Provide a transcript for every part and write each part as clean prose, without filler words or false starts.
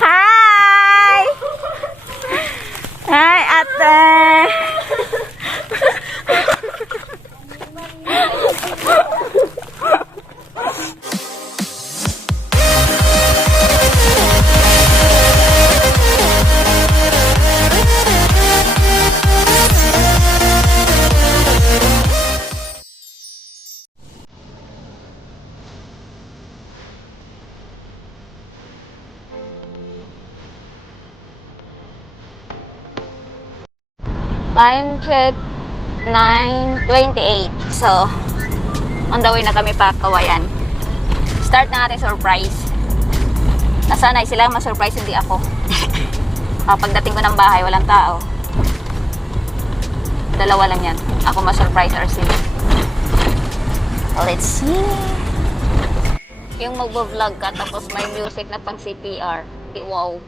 Hi! Hi, ate! Time check 9:28. So, on the way na kami pa Kawayan. Start na natin surprise. Nasanay sila ma-surprise, hindi ako. Pagdating ko ng bahay, walang tao. Dalawa lang yan. Ako ma-surprise or sila. Let's see. Yung magbo-vlog ka tapos may music na pang CPR. Wow.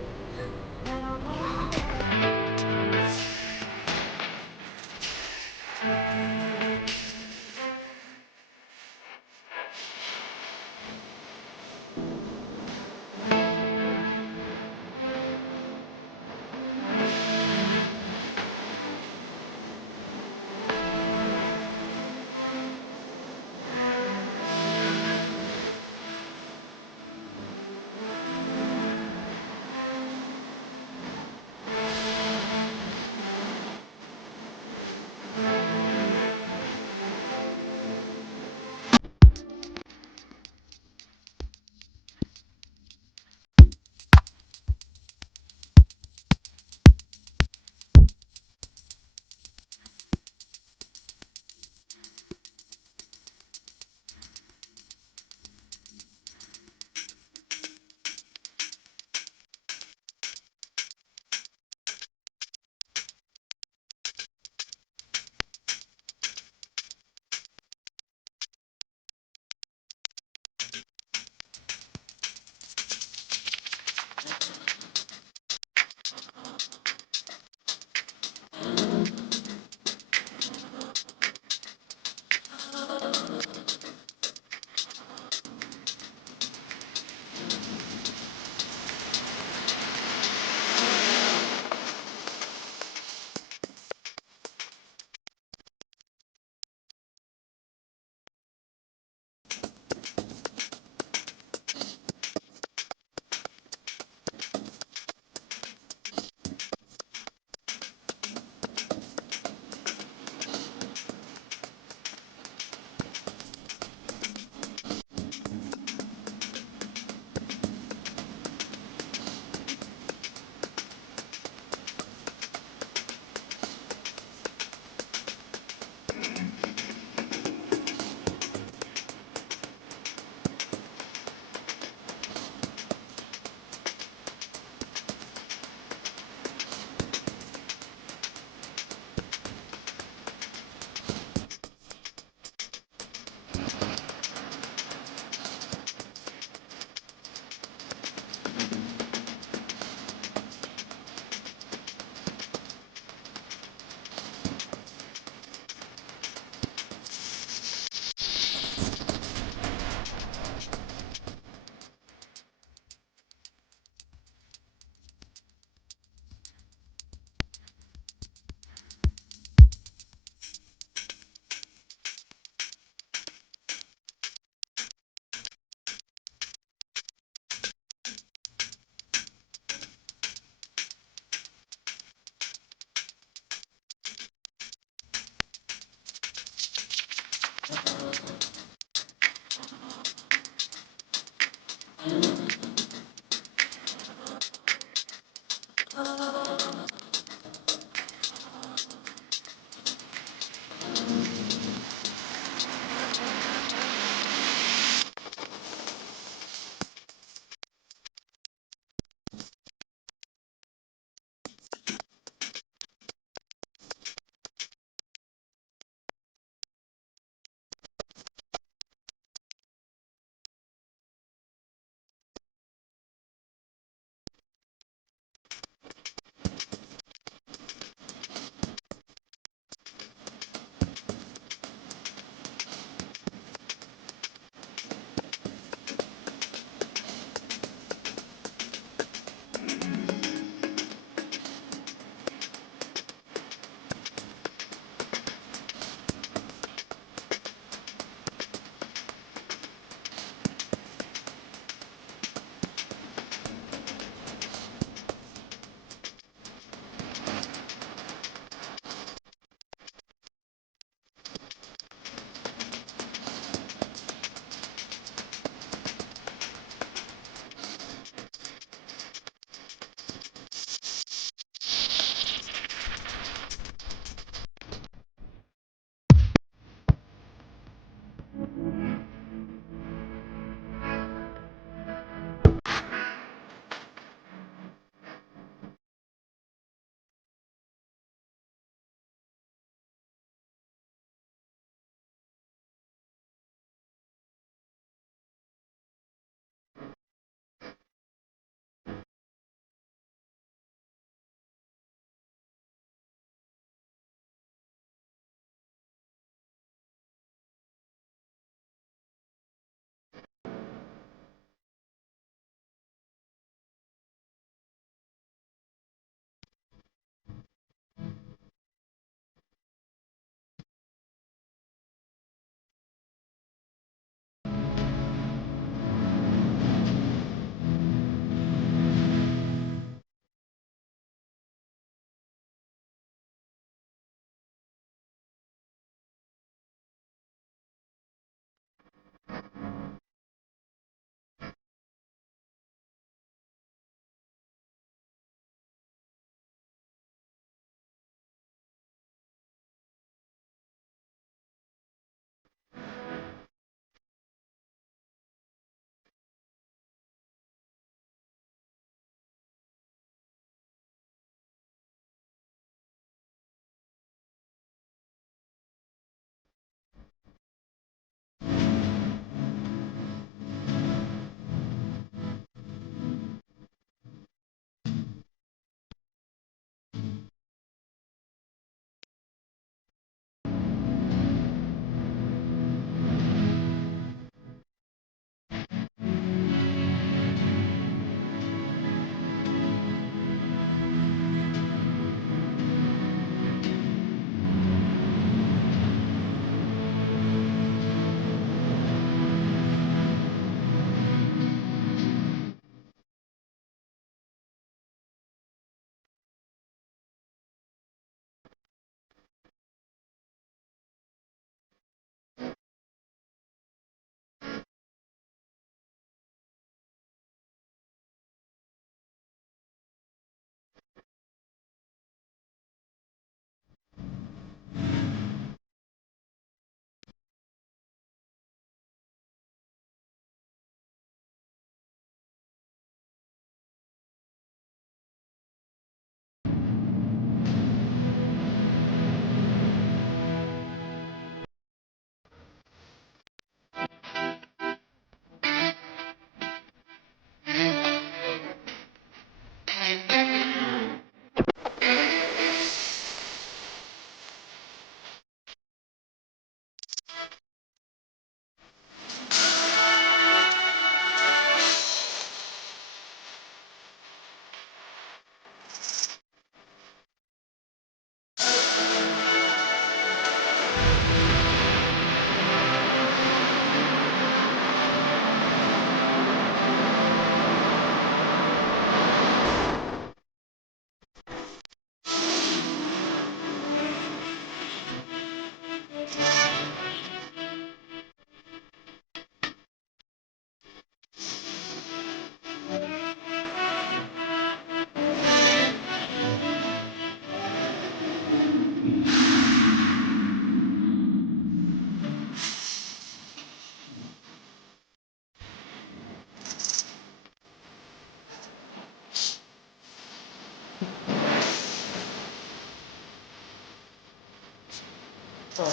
Ay!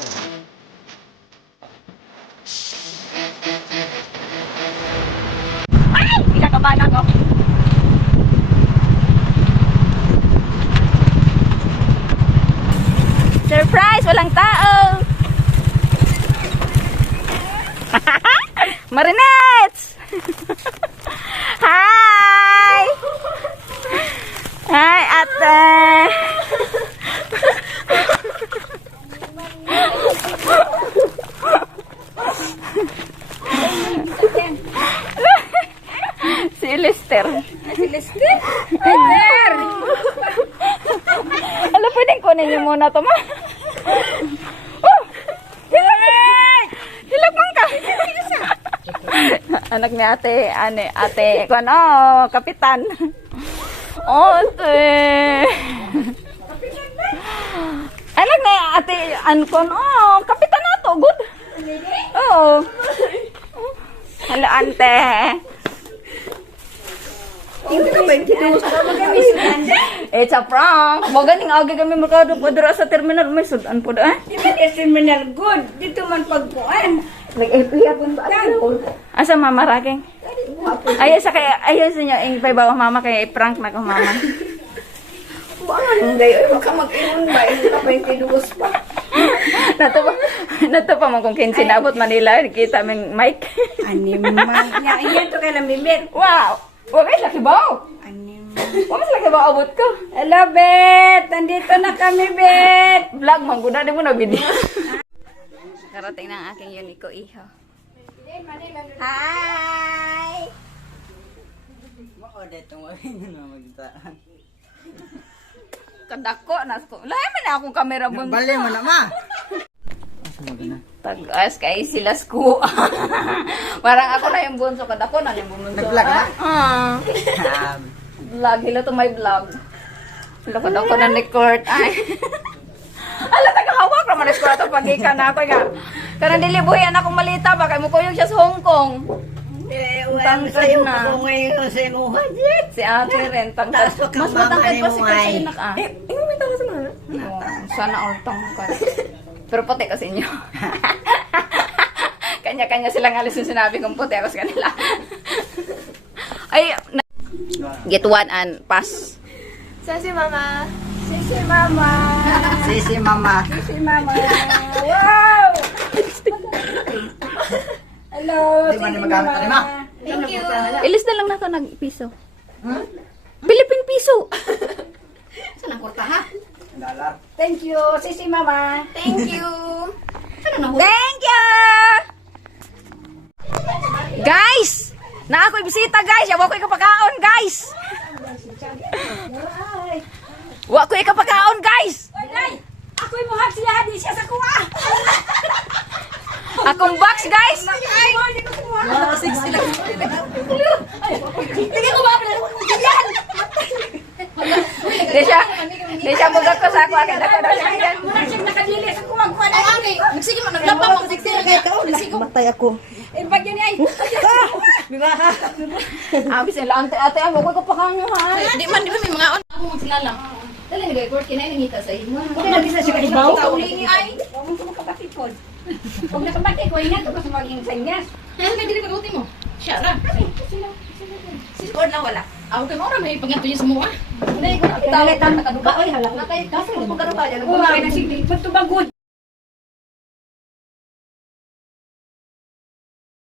Ikakabahan ako. Surprise! Walang tao! Marinets! Hi! Hi, ate! Si Lester. Si Lester? Lester! Alam, pwedeng kunin niyo muna ito, ma. Oh! Hilak! Hilak man ka! Anak ni ate, ate, ano, kapitan. Ate. Anak ni ate, ankon, kapitan na to, good. Oo. Hello, ante. It's a prank. Baga ning agi kami makado padra sa terminal may sudan po da. Terminal good. Dito man pagkuan. Nag-ipon ba? Asa mama raking? Ayo sa kay ayo sa inyo ing pay bawa mama kay prank na ko mama. Ang gayo ay baka mag-inom ba? Ito ka 22 pa. Nato pa man kung 15 naabot Manila kita ming mic. Animal. Yan to kay Lamimir. Wow. Wa kay laki ba? Animal. Wa mas laki ba abot ko? Hello, Bet. Nandito na kami, Bet. Vlog man gud di mo na video. Karating na ang aking Unico iho. Hi! Kadako na ko. Lahi man na akong kamera bunso. Bali mo na, ma. Tagas kay sila ko. Parang ako na yung bunso. Kadako na yung bunso. Nag-vlog na? Vlog. Hila to my vlog. Hila kadako na ni Kurt. Ay. Ala, tagahawak naman na ko pag-ikan na ako. Karang dilibuyan akong malita. Baka mo kuyog siya sa Hong Kong. Utang sa'yo na. Ako ngayon sa imuha, Jet. Si ate rin. Tangkad. Mas matangkad pa si Kurt sa inak ah. May tanga sa mga. Sana all tangkad. Pero puti kasi inyo. Kanya-kanya silang alis yung sinabi kong puti ako sa kanila. Ay, get one and pass. Sisi Mama. Sisi Mama. Sisi, mama. Sisi Mama. Wow! Hello, Di ba Sisi ni magamit Mama. na, ma? Thank you. Ilis na lang na ito nag-piso. Philippine piso. Saan ang kurta, ha? Dalar. Thank you, Sisi Mama. Thank you. Ano Thank you. Guys! Na ako'y bisita guys. Yawa ko'y kapakaon guys. Wa ko'y kapakaon guys. Ako'y muhag siya, di siya sa kuha. Akong box guys. Hindi ko ba yan? Di siya bugat ko sa ako. Akin ako na siya. Murag siya nakadili sa kuha. Kuha na. Sige man, naglapa mo. Sige. Matay ako. Eh, pag yun ay. Abis nila ante-ate. Ayaw ko'y kapakaon nyo ha. Di man may mga on. Ako magsilala. Dali nagay court kinain nangita sa imo. Huwag na bisa siya kaibaw. Ikaw ni ay. Huwag mo makapatipod. Huwag nakabati ko, ingat ko sa maging sanyas. Ano ka dili pag-uti mo? Siya ra. Si Lord lang wala. Ako kay mo ra may paganto niya sa mga. Dali ko nakita. Talit ang nakaduga. Ay, halang. Nakay kaso kung pagkaduga. Kuha na sige. Pagtubagod.